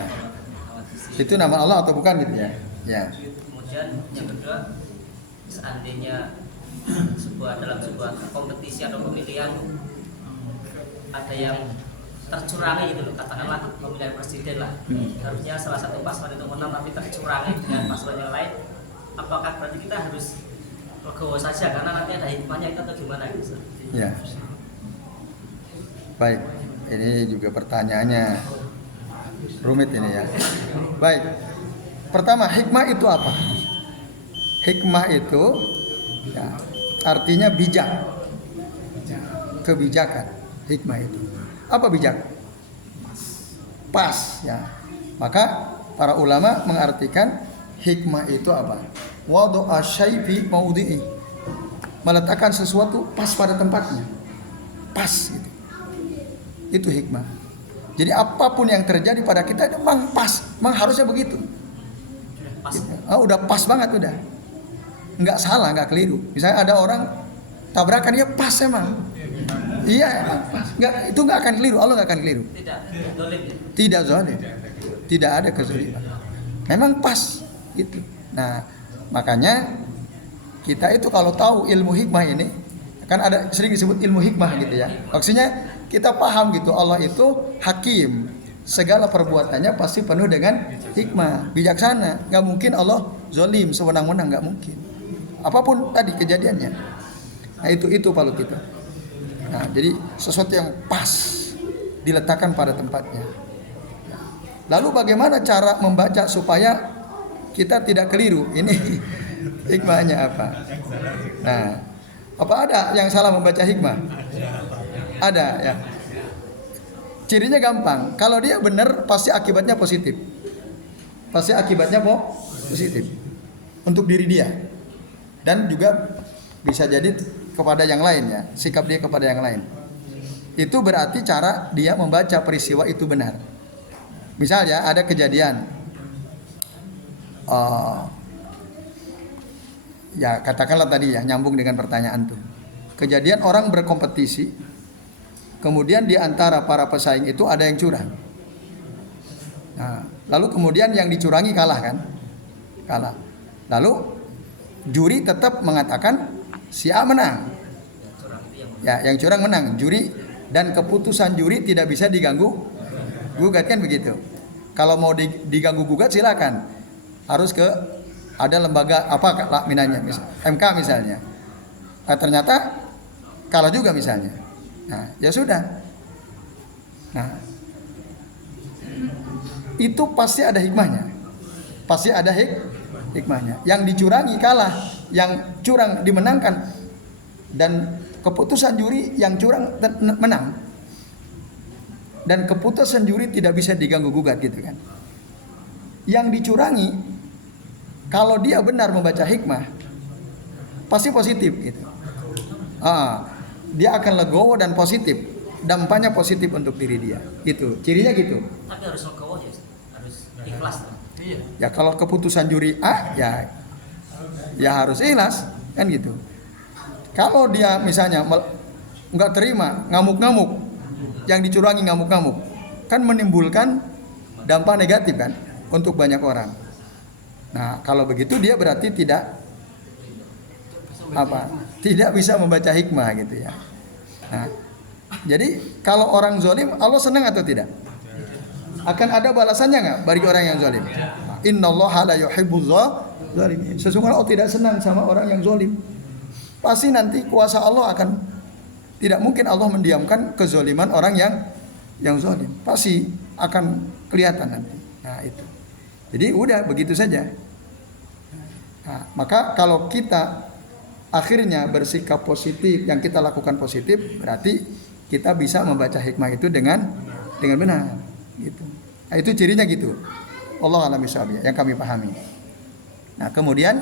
Itu nama Allah atau bukan gitu ya? Ya. Kemudian yang kedua, seandainya dalam sebuah kompetisi atau pemilihan ada yang tercurangi gitu loh, katakanlah pemilihan presiden lah, harusnya salah satu paslon itu menang tapi tercurangi dengan paslon yang lain, apakah berarti kita harus legowo saja karena nanti ada hikmahnya itu atau gimana gitu? Ya. Baik, ini juga pertanyaannya rumit ini ya. Baik, pertama hikmah itu apa? Hikmah itu ya, artinya bijak, kebijakan. Hikmah itu apa bijak? Pas ya. Maka para ulama mengartikan hikmah itu apa? Wadu'a syai' fi maudhi'i. Meletakkan sesuatu pas pada tempatnya. Pas gitu. Itu hikmah. Jadi apapun yang terjadi pada kita itu memang pas, memang harusnya begitu. Pas. Udah pas banget udah. Enggak salah, enggak keliru. Misalnya ada orang tabrakan ya pas emang. Iya, pas. Itu enggak akan keliru, Allah enggak akan keliru. Tidak zalim ya? Tidak zalim. Tidak ada kezaliman. Memang pas gitu. Nah, makanya kita itu kalau tahu ilmu hikmah ini kan ada sering disebut ilmu hikmah gitu ya. Maksudnya kita paham gitu Allah itu hakim. Segala perbuatannya pasti penuh dengan hikmah, bijaksana. Enggak mungkin Allah zalim sewenang-wenang, enggak mungkin. Apapun tadi kejadiannya. Nah, itu kalau kita. Nah, jadi sesuatu yang pas diletakkan pada tempatnya. Lalu bagaimana cara membaca supaya kita tidak keliru? Ini hikmahnya apa? Nah, apa ada yang salah membaca hikmah? Ada ya. Cirinya gampang. Kalau dia benar pasti akibatnya positif. Pasti akibatnya positif untuk diri dia. Dan juga bisa jadi kepada yang lain ya, sikap dia kepada yang lain. Itu berarti cara dia membaca peristiwa itu benar. Misalnya ada kejadian, ya katakanlah tadi ya nyambung dengan pertanyaan tuh. Kejadian orang berkompetisi, kemudian di antara para pesaing itu ada yang curang. Nah, lalu kemudian yang dicurangi kalah kan? Kalah. Lalu juri tetap mengatakan si A menang. Ya, yang curang menang. Juri dan keputusan juri tidak bisa diganggu gugat kan begitu. Kalau mau diganggu gugat silakan. Harus ke ada lembaga apa minanya MK misalnya. Ternyata kalah juga misalnya. Nah, ya sudah. Nah, itu pasti ada hikmahnya. Pasti ada hikmahnya. Yang dicurangi kalah, yang curang dimenangkan, dan keputusan juri yang curang menang. Dan keputusan juri tidak bisa diganggu gugat gitu kan. Yang dicurangi kalau dia benar membaca hikmah pasti positif gitu. Dia akan legowo dan positif. Dampaknya positif untuk diri dia. Gitu. Cirinya gitu. Tapi harus legowo ya, harus ikhlas. Ya kalau keputusan juri A ya harus ikhlas kan gitu. Kalau dia misalnya nggak terima, ngamuk-ngamuk, yang dicurangi ngamuk-ngamuk, kan menimbulkan dampak negatif kan untuk banyak orang. Nah kalau begitu dia berarti tidak bisa membaca hikmah gitu ya. Nah, jadi kalau orang zalim Allah senang atau tidak? Akan ada balasannya nggak bagi orang yang zalim? Innallaha la yuhibbuz zalimin. Sesungguhnya Allah tidak senang sama orang yang zalim. Pasti nanti kuasa Allah akan, tidak mungkin Allah mendiamkan kezaliman orang yang zalim. Pasti akan kelihatan nanti. Nah itu. Jadi udah begitu saja. Nah, maka kalau kita akhirnya bersikap positif, yang kita lakukan positif, berarti kita bisa membaca hikmah itu dengan benar. Gitu. Nah, itu cirinya gitu. Allah a'lam bishawab yang kami pahami. Nah, kemudian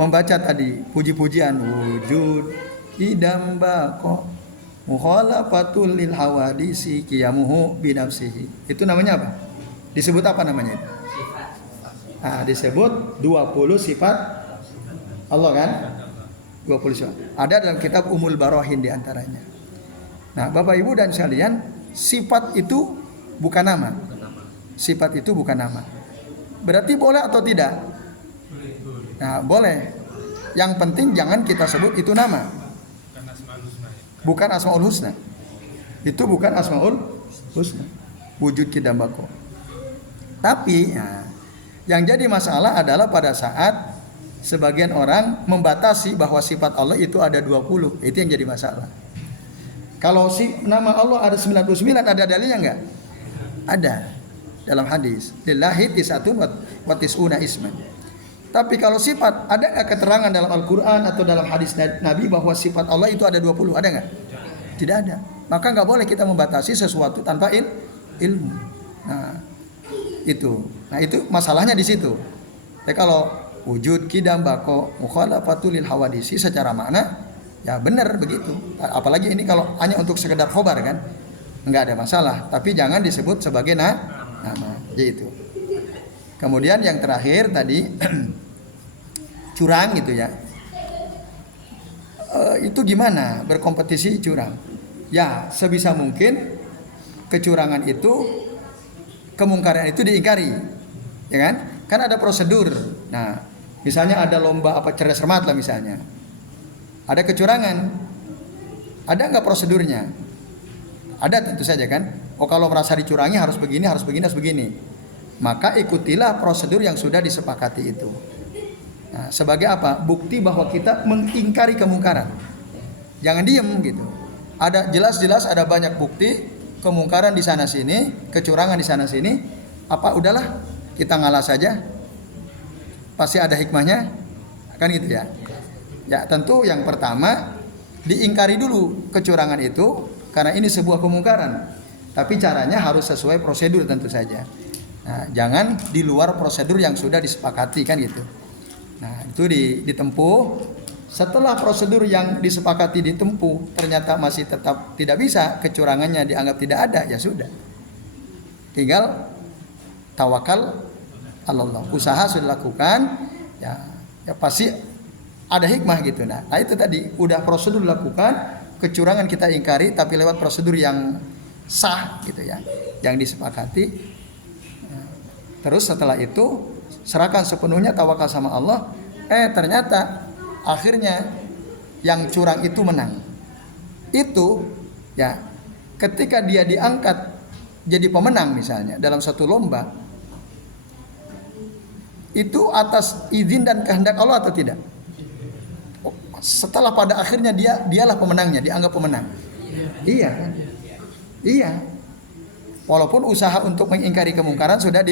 membaca tadi puji-pujian wujud idam baqo mukhalafatul lil hawadisi qiyamuhu bi nafsihi. Itu namanya apa? Disebut apa namanya itu? Nah, disebut 20 sifat Allah kan? 20 sifat. Ada dalam kitab Umul Barohin di antaranya. Nah, Bapak Ibu dan sekalian, sifat itu bukan nama. Sifat itu bukan nama. Berarti boleh atau tidak? Nah, boleh. Yang penting jangan kita sebut itu nama. Bukan Asmaul Husna. Itu bukan Asmaul Husna. Wujud kidambako. Tapi yang jadi masalah adalah pada saat sebagian orang membatasi bahwa sifat Allah itu ada 20. Itu yang jadi masalah. Kalau nama Allah ada 99, ada dalilnya enggak? Ada. Dalam hadis, lillahi tis'atun wa tis'una isman. Tapi kalau sifat, ada enggak keterangan dalam Al-Qur'an atau dalam hadis Nabi bahwa sifat Allah itu ada 20? Ada enggak? Tidak ada. Maka enggak boleh kita membatasi sesuatu tanpa ilmu. Nah, itu masalahnya di situ. Ya, kalau wujud kidam bako mukhalafatul lil hawadisi secara makna ya benar begitu. Apalagi ini kalau hanya untuk sekedar khobar kan, enggak ada masalah. Tapi jangan disebut sebagai nama, yaitu. Kemudian yang terakhir tadi curang gitu ya. Itu gimana berkompetisi curang? Ya sebisa mungkin kecurangan itu, kemungkaran itu diingkari, ya kan? Kan ada prosedur. Nah, misalnya ada lomba cerdas cermat lah misalnya. Ada kecurangan. Ada nggak prosedurnya? Ada tentu saja kan. Oh kalau merasa dicurangi harus begini, harus begini, harus begini. Maka ikutilah prosedur yang sudah disepakati itu. Nah, sebagai apa? Bukti bahwa kita mengingkari kemungkaran. Jangan diem gitu. Ada jelas-jelas ada banyak bukti kemungkaran di sana sini, kecurangan di sana sini. Apa udahlah kita ngalah saja? Pasti ada hikmahnya. Kan gitu ya. Ya tentu yang pertama diingkari dulu kecurangan itu karena ini sebuah kemungkaran. Tapi caranya harus sesuai prosedur tentu saja. Nah, jangan di luar prosedur yang sudah disepakati kan gitu. Nah, itu ditempuh. Setelah prosedur yang disepakati ditempuh ternyata masih tetap tidak bisa, kecurangannya dianggap tidak ada, ya sudah. Tinggal tawakal Allah. Usaha sudah lakukan, ya pasti ada hikmah gitu. Nah, itu tadi udah prosedur dilakukan, kecurangan kita ingkari tapi lewat prosedur yang sah gitu ya, yang disepakati. Terus setelah itu serahkan sepenuhnya, tawakal sama Allah. Ternyata akhirnya yang curang itu menang. Itu ya ketika dia diangkat jadi pemenang misalnya dalam satu lomba, itu atas izin dan kehendak Allah atau tidak? Setelah pada akhirnya dialah pemenangnya, dianggap pemenang. Iya kan? Iya. Walaupun usaha untuk mengingkari kemungkaran sudah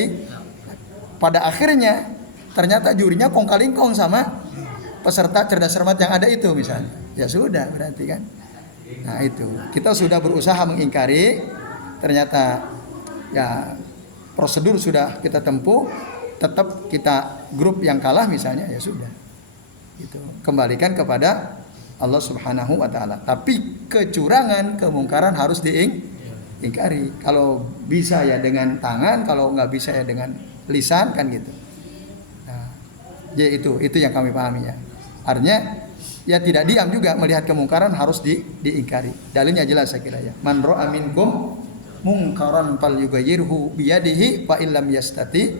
pada akhirnya ternyata jurinya kong-kali-kong sama peserta cerdas cermat yang ada itu misalnya. Ya sudah berarti kan. Nah itu kita sudah berusaha mengingkari, ternyata ya prosedur sudah kita tempuh, tetap kita grup yang kalah misalnya, ya sudah. Gitu. Kembalikan kepada Allah Subhanahu wa taala. Tapi kecurangan, kemungkaran harus diingkari. Kalau bisa ya dengan tangan, kalau nggak bisa ya dengan lisan kan gitu. Nah, ya itu yang kami pahami ya. Artinya ya tidak diam juga melihat kemungkaran harus diingkari. Dalilnya jelas saya kira ya. Man ra'a minkum mungkaran falyughayyirhu biyadihi fa illam yastati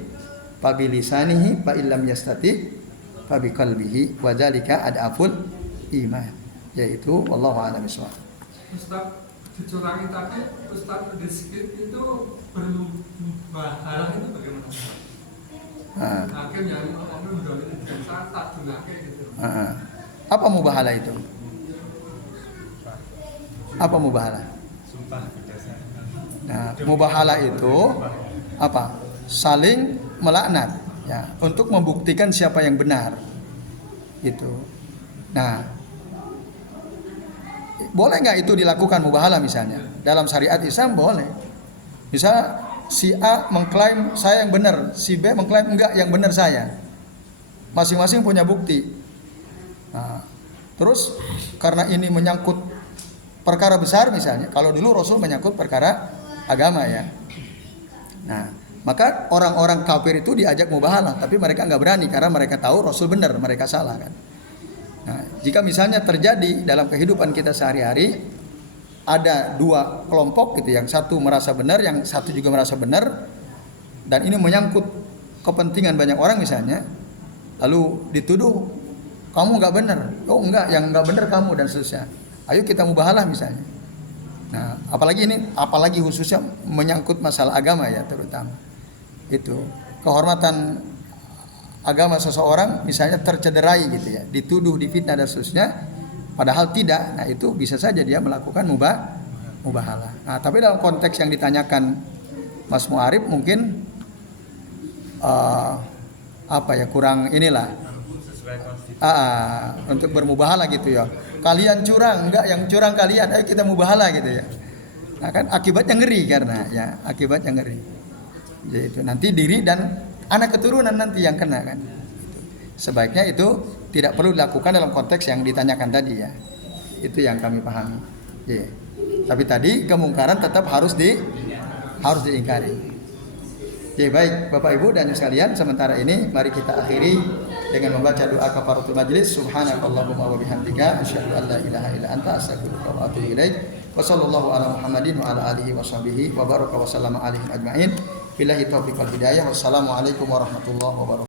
fa bilisanihi fa illam yastati fa biqalbihi wa dzalika adaful iman. Yaitu wallahu a'lam bishawab. Ustaz, dicurangi tadi Ustaz diskit itu berbahalah itu bagaimana? Hakim yang mendolimi dan tak dunake gitu. Apa mubahalah itu? Apa mubahalah? Sumpah berdasarkan. Nah, mubahalah itu apa? Saling melaknat ya, untuk membuktikan siapa yang benar. Gitu. Nah, boleh nggak itu dilakukan mubahalah misalnya? Dalam syariat Islam boleh. Misal si A mengklaim saya yang benar, si B mengklaim enggak yang benar saya. Masing-masing punya bukti. Nah, terus karena ini menyangkut perkara besar misalnya, kalau dulu Rasul menyangkut perkara agama ya. Nah, maka orang-orang kafir itu diajak mubahalah, tapi mereka nggak berani karena mereka tahu Rasul benar, mereka salah kan. Nah, jika misalnya terjadi dalam kehidupan kita sehari-hari ada dua kelompok gitu, yang satu merasa benar, yang satu juga merasa benar, dan ini menyangkut kepentingan banyak orang misalnya, lalu dituduh kamu nggak benar, oh enggak, yang nggak benar kamu dan seterusnya. Ayo kita mubahalah misalnya. Nah, apalagi khususnya menyangkut masalah agama ya terutama. Itu kehormatan agama seseorang misalnya tercederai gitu ya, dituduh, difitnah dan seterusnya, padahal tidak. Nah, itu bisa saja dia melakukan mubahalah. Nah, tapi dalam konteks yang ditanyakan Mas Muarif mungkin kurang inilah. Untuk bermubahalah gitu ya. Kalian curang, enggak, yang curang kalian, ayo kita mubahalah gitu ya. Nah, kan akibatnya ngeri karena ya, akibatnya ngeri. Jadi nanti diri dan anak keturunan nanti yang kena kan. Sebaiknya itu tidak perlu dilakukan dalam konteks yang ditanyakan tadi ya. Itu yang kami pahami. Ya. Tapi tadi kemungkaran tetap harus diingkari. Ya, baik Bapak Ibu dan sekalian, sementara ini mari kita akhiri dengan membaca doa kafaratul majlis. Subhanakallahumma wa bihamdika asyhadu an la ilaha illa anta astaghfiruka wa atubu ilaik. Wa sallallahu ala Muhammadin wa ala alihi wa sahbihi wa baraka wa sallama alaihi ajmain. Billahi taufiq wal hidayah. Wassalamualaikum warahmatullahi wabarakatuh.